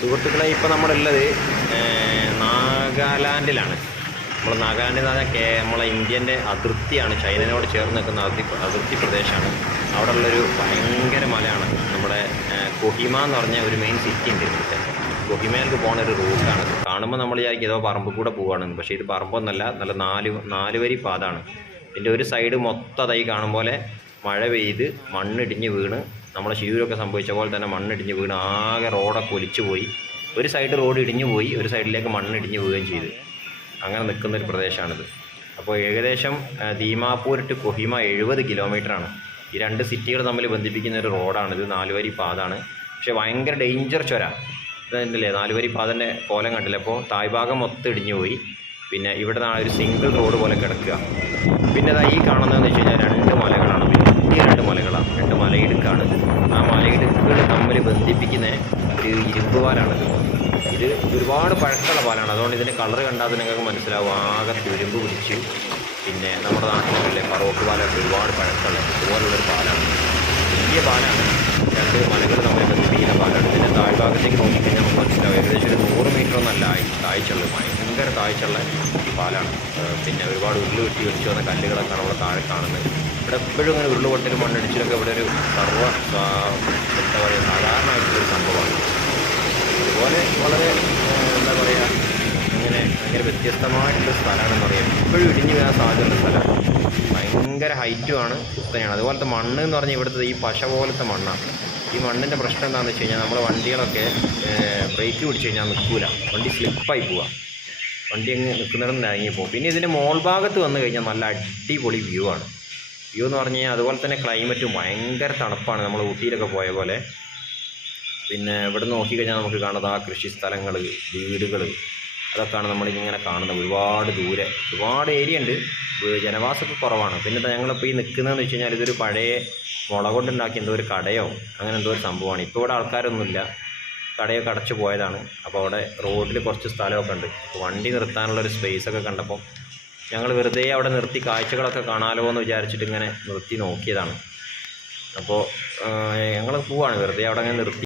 സുഹൃത്തുക്കളെ, ഇപ്പോൾ നമ്മളുള്ളത് നാഗാലാൻഡിലാണ്. നമ്മൾ നാഗാലാൻഡ് എന്ന് പറഞ്ഞാൽ നമ്മളെ ഇന്ത്യൻ്റെ അതിർത്തിയാണ്, ചൈനയോട് ചേർന്ന് നിൽക്കുന്ന അതിർത്തി പ്രദേശമാണ്. അവിടെ ഉള്ളൊരു ഭയങ്കര മലയാണ്. നമ്മുടെ കൊഹിമ എന്ന് പറഞ്ഞ ഒരു മെയിൻ സിറ്റി ഉണ്ട്. ഇവിടുത്തെ കൊഹിമയിലേക്ക് പോകുന്ന ഒരു റൂട്ടാണ്. കാണുമ്പോൾ നമ്മൾ വിചാരിക്കും ഏതോ പറമ്പ് കൂടെ പോവുകയാണെന്ന്. പക്ഷേ ഇത് പറമ്പൊന്നല്ല, നല്ല നാല് വരി പാതാണ്. ഇതിൻ്റെ ഒരു സൈഡ് മൊത്തം അതായി കാണും പോലെ മഴ പെയ്ത് മണ്ണിടിഞ്ഞ് വീണ്, നമ്മളെ ശിവരൊക്കെ സംഭവിച്ച പോലെ തന്നെ മണ്ണിടിഞ്ഞ് വീണ് ആകെ റോഡൊക്കെ ഒലിച്ചു പോയി. ഒരു സൈഡ് റോഡ് ഇടിഞ്ഞു പോയി, ഒരു സൈഡിലേക്ക് മണ്ണിടിഞ്ഞ് വീഴുകയും ചെയ്തു. അങ്ങനെ നിൽക്കുന്നൊരു പ്രദേശമാണിത്. അപ്പോൾ ഏകദേശം ദീമാപൂർ ടു കൊഹിമ 70 കിലോമീറ്ററാണ്. ഈ രണ്ട് സിറ്റികൾ തമ്മിൽ ബന്ധിപ്പിക്കുന്ന ഒരു റോഡാണിത്. 4 വരി പാതാണ്. പക്ഷേ ഭയങ്കര ഡേഞ്ചർ ചുര ഇതല്ലേ, 4 വരി പാതൻ്റെ കോലം കണ്ടില്ല. അപ്പോൾ താഴ്ഭാഗം മൊത്തം ഇടിഞ്ഞു പോയി. പിന്നെ ഇവിടെ നിന്നാണ് ഒരു സിംഗിൾ റോഡ് പോലെ കിടക്കുക. പിന്നെ ഈ കാണുന്നതെന്ന് വെച്ച് കഴിഞ്ഞാൽ 2 മലകളാണ്. വലിയ 2 മലകളാണ്, 2 മലയിടുക്കാണ്. ആ മലയിടുക്കുകൾ തമ്മിൽ ബന്ധിപ്പിക്കുന്ന ഒരു ഇരുമ്പ് പാലാണിത്. ഇത് ഒരുപാട് പഴക്കമുള്ള പാലാണ്. അതുകൊണ്ട് ഇതിൻ്റെ കളർ കണ്ടാൽ നിങ്ങൾക്ക് മനസ്സിലാവും, ആകെ തുരുമ്പ് പിടിച്ച്. പിന്നെ നമ്മുടെ നാട്ടിലെ ഫറോക്ക് പാലൊക്കെ ഒരുപാട് പഴക്കമുള്ള ഇതുപോലുള്ളൊരു പാലാണ്. വലിയ പാലാണ്. 2 മലകൾ തമ്മിൽ ബന്ധിപ്പിക്കുന്ന പാലാണ്. ഇതിൻ്റെ താഴ്ഭാഗത്തേക്ക് നോക്കിക്കഴിഞ്ഞാൽ നമുക്ക് മനസ്സിലാവും ഏകദേശം ഒരു 100 മീറ്റർ ഒന്നല്ല താഴ്ചയുള്ളത്. ഭയങ്കര താഴ്ചയുള്ള ഈ പാലാണ്. പിന്നെ ഒരുപാട് ഉരുള് വെട്ടി വെച്ച് വന്ന കല്ലുകളൊക്കെ നമ്മൾ താഴെ കാണുന്നത്. ഇവിടെ എപ്പോഴും ഇങ്ങനെ ഉരുളുപൊട്ടലും മണ്ണടിച്ചിലൊക്കെ ഇവിടെ ഒരു എന്താ പറയുക, സാധാരണമായിട്ടുള്ളൊരു സംഭവമാണ്. അതുപോലെ വളരെ എന്താ പറയുക, ഇങ്ങനെ ഭയങ്കര വ്യത്യസ്തമായിട്ടുള്ള സ്ഥലമാണെന്ന് പറയാം. എപ്പോഴും ഇടിഞ്ഞു വീഴാൻ സാധ്യതയുള്ള സ്ഥലമാണ്. ഭയങ്കര ഹൈറ്റുമാണ്, കുത്തനെയാണ്. അതുപോലത്തെ മണ്ണ് എന്ന് പറഞ്ഞാൽ ഇവിടുത്തെ ഈ പശ പോലത്തെ മണ്ണാണ്. ഈ മണ്ണിൻ്റെ പ്രശ്നം എന്താണെന്ന് വെച്ച് കഴിഞ്ഞാൽ നമ്മുടെ വണ്ടികളൊക്കെ ബ്രേക്ക് പിടിച്ച് കഴിഞ്ഞാൽ നിൽക്കില്ല, വണ്ടി സ്ലിപ്പായി പോവുക. വണ്ടി അങ്ങ് നിൽക്കുന്നിടത്ത് ഇറങ്ങി പോകും. പിന്നെ ഇതിൻ്റെ മോൾ ഭാഗത്ത് വന്നു കഴിഞ്ഞാൽ നല്ല അടിപൊളി വ്യൂ ആണ്. വ്യൂ എന്ന് പറഞ്ഞു കഴിഞ്ഞാൽ അതുപോലെ തന്നെ ക്ലൈമറ്റും ഭയങ്കര തണുപ്പാണ്, നമ്മൾ ഊട്ടിയിലൊക്കെ പോയ പോലെ. പിന്നെ ഇവിടെ നോക്കിക്കഴിഞ്ഞാൽ നമുക്ക് കാണുന്നത് ആ കൃഷി സ്ഥലങ്ങൾ, വീടുകൾ, അതൊക്കെയാണ് നമ്മളിങ്ങനെ കാണുന്നത്. ഒരുപാട് ദൂരെ ഒരുപാട് ഏരിയ ഉണ്ട്, ജനവാസമൊക്കെ കുറവാണ്. പിന്നെ ഞങ്ങളിപ്പോൾ ഈ നിൽക്കുന്നതെന്ന് വെച്ച് കഴിഞ്ഞാൽ ഇതൊരു പഴയ മുള കൊണ്ടുണ്ടാക്കി എന്തോ ഒരു കടയോ അങ്ങനെ എന്തോ ഒരു സംഭവമാണ്. ഇപ്പോൾ ഇവിടെ ആൾക്കാരൊന്നുമില്ല, കടയൊക്കെ അടച്ചു പോയതാണ്. അപ്പോൾ അവിടെ റോഡിൽ കുറച്ച് സ്ഥലമൊക്കെ ഉണ്ട്. വണ്ടി നിർത്താനുള്ളൊരു സ്പേസൊക്കെ കണ്ടപ്പോൾ ഞങ്ങൾ വെറുതെ അവിടെ നിർത്തി കാഴ്ചകളൊക്കെ കാണാമല്ലോ എന്ന് വിചാരിച്ചിട്ട് ഇങ്ങനെ നിർത്തി നോക്കിയതാണ്. അപ്പോൾ ഞങ്ങൾ പോവാണ്, വെറുതെ അവിടെ അങ്ങനെ നിർത്തി